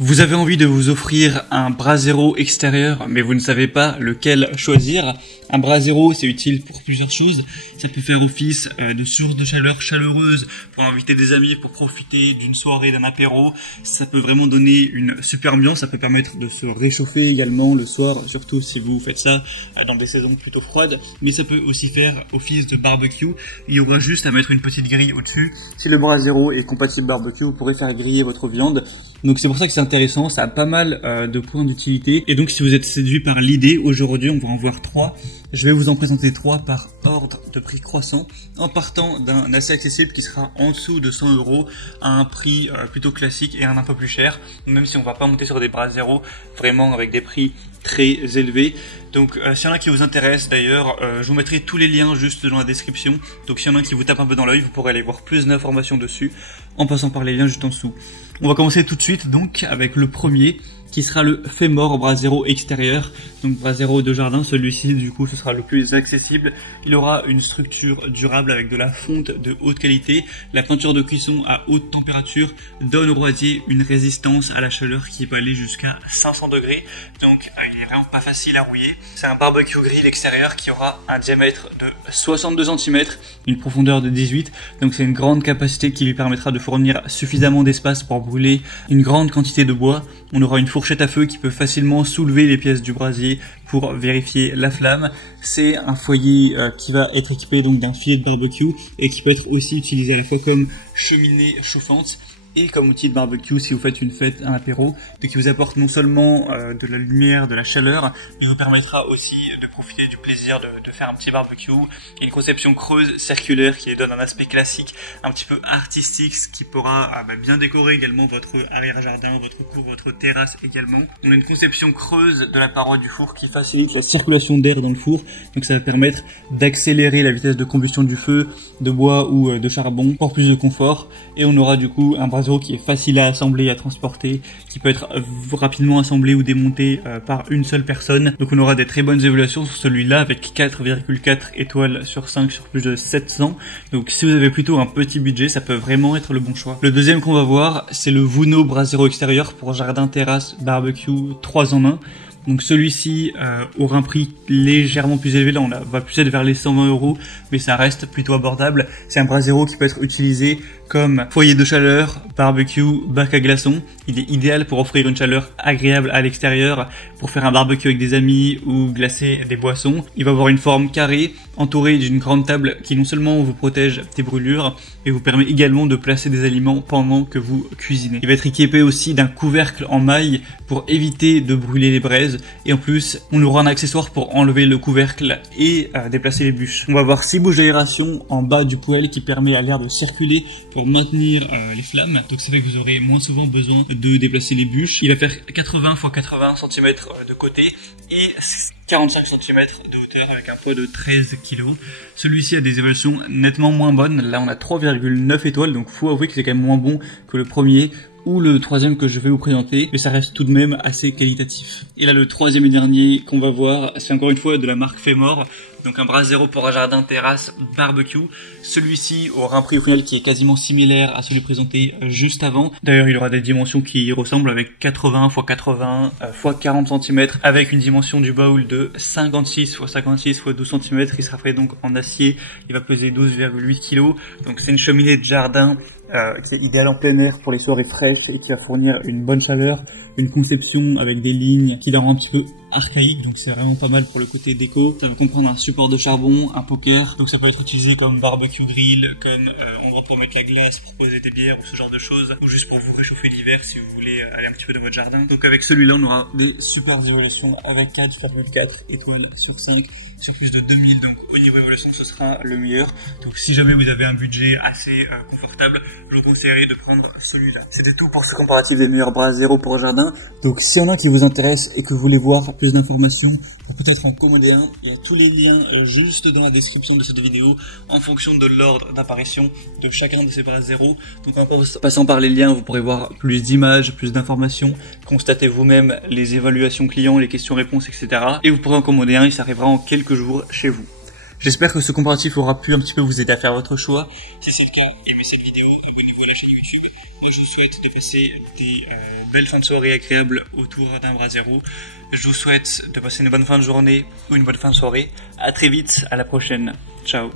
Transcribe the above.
Vous avez envie de vous offrir un bras zéro extérieur, mais vous ne savez pas lequel choisir. Un bras zéro, c'est utile pour plusieurs choses. Ça peut faire office de source de chaleur chaleureuse pour inviter des amis, pour profiter d'une soirée, d'un apéro. Ça peut vraiment donner une super ambiance. Ça peut permettre de se réchauffer également le soir, surtout si vous faites ça dans des saisons plutôt froides. Mais ça peut aussi faire office de barbecue. Il y aura juste à mettre une petite grille au-dessus. Si le bras zéro est compatible barbecue, vous pourrez faire griller votre viande. Donc c'est pour ça que c'est intéressant, ça a pas mal de points d'utilité. Et donc si vous êtes séduit par l'idée, aujourd'hui on va en voir 3. Je vais vous en présenter 3 par ordre de prix croissant, en partant d'un assez accessible qui sera en dessous de 100 € à un prix plutôt classique et un peu plus cher, même si on va pas monter sur des bras zéro, vraiment avec des prix très élevés. Donc s'il y en a qui vous intéressent d'ailleurs, je vous mettrai tous les liens juste dans la description. Donc s'il y en a qui vous tapent un peu dans l'œil, vous pourrez aller voir plus d'informations dessus en passant par les liens juste en dessous. On va commencer tout de suite donc avec le premier qui sera le Femor bras zéro extérieur, donc bras zéro de jardin. Celui-ci du coup ce sera le plus accessible. Il aura une structure durable avec de la fonte de haute qualité. La peinture de cuisson à haute température donne au brasier une résistance à la chaleur qui peut aller jusqu'à 500 degrés, donc il est vraiment pas facile à rouiller. C'est un barbecue grill extérieur qui aura un diamètre de 62 cm, une profondeur de 18, donc c'est une grande capacité qui lui permettra de fournir suffisamment d'espace pour brûler une grande quantité de bois. On aura une fourchette à feu qui peut facilement soulever les pièces du brasier pour vérifier la flamme. C'est un foyer qui va être équipé donc d'un filet de barbecue et qui peut être aussi utilisé à la fois comme cheminée chauffante et comme outil de barbecue si vous faites une fête, un apéro, donc qui vous apporte non seulement de la lumière, de la chaleur, mais vous permettra aussi de profiter du plaisir de faire un petit barbecue. Il y a une conception creuse, circulaire, qui lui donne un aspect classique, un petit peu artistique, ce qui pourra bien décorer également votre arrière-jardin, votre cour, votre terrasse également. On a une conception creuse de la paroi du four qui facilite la circulation d'air dans le four, donc ça va permettre d'accélérer la vitesse de combustion du feu, de bois ou de charbon pour plus de confort. Et on aura du coup un bras zéro qui est facile à assembler et à transporter, qui peut être rapidement assemblé ou démonté par une seule personne. Donc on aura des très bonnes évaluations sur celui-là avec 4,4 étoiles sur 5 sur plus de 700. Donc si vous avez plutôt un petit budget, ça peut vraiment être le bon choix. Le deuxième qu'on va voir, c'est le Vuno bras zéro extérieur pour jardin, terrasse, barbecue 3 en 1. Donc celui-ci aura un prix légèrement plus élevé, là on va plus être vers les 120 €, mais ça reste plutôt abordable. C'est un bras zéro qui peut être utilisé comme foyer de chaleur, barbecue, bac à glaçons. Il est idéal pour offrir une chaleur agréable à l'extérieur, pour faire un barbecue avec des amis ou glacer des boissons. Il va avoir une forme carrée, entourée d'une grande table qui non seulement vous protège des brûlures, mais vous permet également de placer des aliments pendant que vous cuisinez. Il va être équipé aussi d'un couvercle en maille pour éviter de brûler les braises. Et en plus, on aura un accessoire pour enlever le couvercle et déplacer les bûches. On va avoir 6 bouches d'aération en bas du poêle qui permet à l'air de circuler pour maintenir les flammes. Donc ça fait que vous aurez moins souvent besoin de déplacer les bûches. Il va faire 80 x 80 cm de côté et 45 cm de hauteur avec un poids de 13 kg. Celui-ci a des évaluations nettement moins bonnes. Là on a 3,9 étoiles, donc faut avouer que c'est quand même moins bon que le premier ou le troisième que je vais vous présenter, mais ça reste tout de même assez qualitatif. Et là le troisième et dernier qu'on va voir, c'est encore une fois de la marque Femor, donc un bras zéro pour un jardin, terrasse, barbecue. Celui-ci aura un prix au final qui est quasiment similaire à celui présenté juste avant. D'ailleurs il aura des dimensions qui ressemblent avec 80 x 80 x 40 cm, avec une dimension du bowl de 56 x 56 x 12 cm. Il sera fait donc en acier, il va peser 12,8 kg. Donc c'est une cheminée de jardin qui est idéal en plein air pour les soirées fraîches et qui va fournir une bonne chaleur, une conception avec des lignes qui la rend un petit peu archaïque, donc c'est vraiment pas mal pour le côté déco. Ça va comprendre un support de charbon, un poker, donc ça peut être utilisé comme barbecue grill, comme endroit pour mettre la glace, pour poser des bières ou ce genre de choses, ou juste pour vous réchauffer l'hiver si vous voulez aller un petit peu dans votre jardin. Donc avec celui-là on aura des super évaluations avec 4,4 étoiles sur 5 sur plus de 2000, donc au niveau évaluation ce sera le meilleur. Donc si jamais vous avez un budget assez confortable, je vous conseillerais de prendre celui-là. C'était tout pour ce comparatif des meilleurs bras zéro pour jardin. Donc s'il y en a qui vous intéresse et que vous voulez voir plus d'informations pour peut-être en commander un, il y a tous les liens juste dans la description de cette vidéo en fonction de l'ordre d'apparition de chacun de ces bras zéro. Donc en passant par les liens, vous pourrez voir plus d'images, plus d'informations, constater vous-même les évaluations clients, les questions-réponses, etc. Et vous pourrez en commander un, il s'arrivera en quelques jours chez vous. J'espère que ce comparatif aura pu un petit peu vous aider à faire votre choix. Si c'est le cas, aimez cette vidéo, abonnez-vous à la chaîne YouTube. Je vous souhaite de passer des belles fins de soirée agréables autour d'un brasero. Je vous souhaite de passer une bonne fin de journée ou une bonne fin de soirée. À très vite, à la prochaine. Ciao.